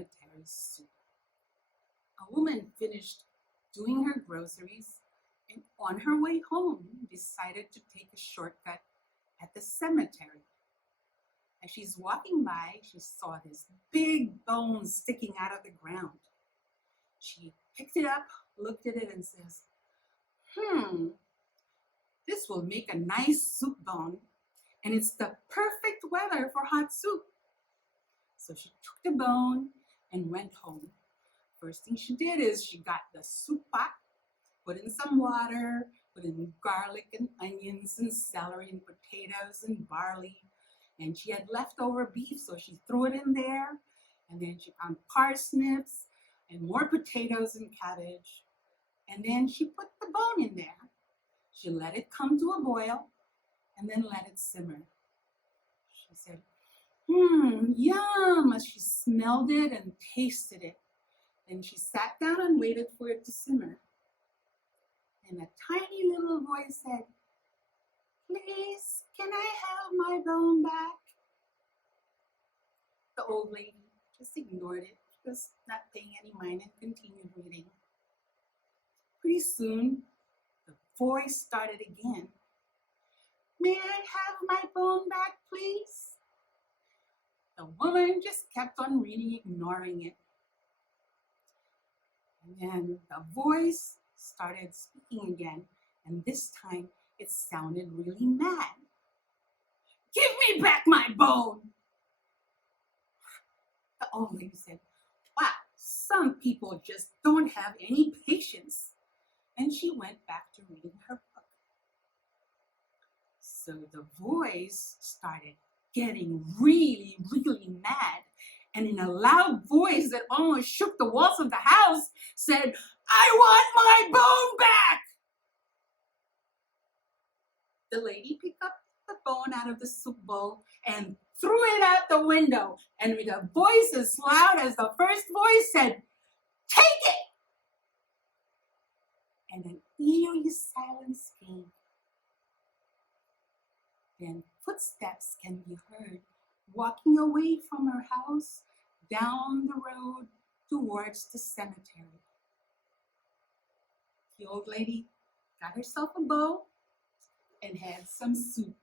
cemetery soup. A woman finished doing her groceries and on her way home decided to take a shortcut at the cemetery. As she's walking by, she saw this big bone sticking out of the ground. She picked it up, looked at it, and says, this will make a nice soup bone, and it's the perfect weather for hot soup. So she took the bone and went home. First thing she did is she got the soup pot, put in some water, put in garlic and onions and celery and potatoes and barley. And she had leftover beef, so she threw it in there. And then she found parsnips and more potatoes and cabbage. And then she put the bone in there. She let it come to a boil and then let it simmer. She said, yum, as she smelled it and tasted it. Then she sat down and waited for it to simmer. And a tiny little voice said, please, can I have my bone back? The old lady just ignored it. She was not paying any mind and continued reading. Pretty soon, the voice started again. May I have my bone back, please? The woman just kept on reading, ignoring it. And then the voice started speaking again, and this time it sounded really mad. Give me back my bone! The old lady said, wow, some people just don't have any patience. And she went back to reading her book. So the voice started getting really, really mad, and in a loud voice that almost shook the walls of the house said, I want my bone back! The lady picked up the bone out of the soup bowl and threw it out the window, and with a voice as loud as the first voice said, take it! And an eerie silence came. Then footsteps can be heard walking away from her house down the road towards the cemetery. The old lady got herself a bowl and had some soup.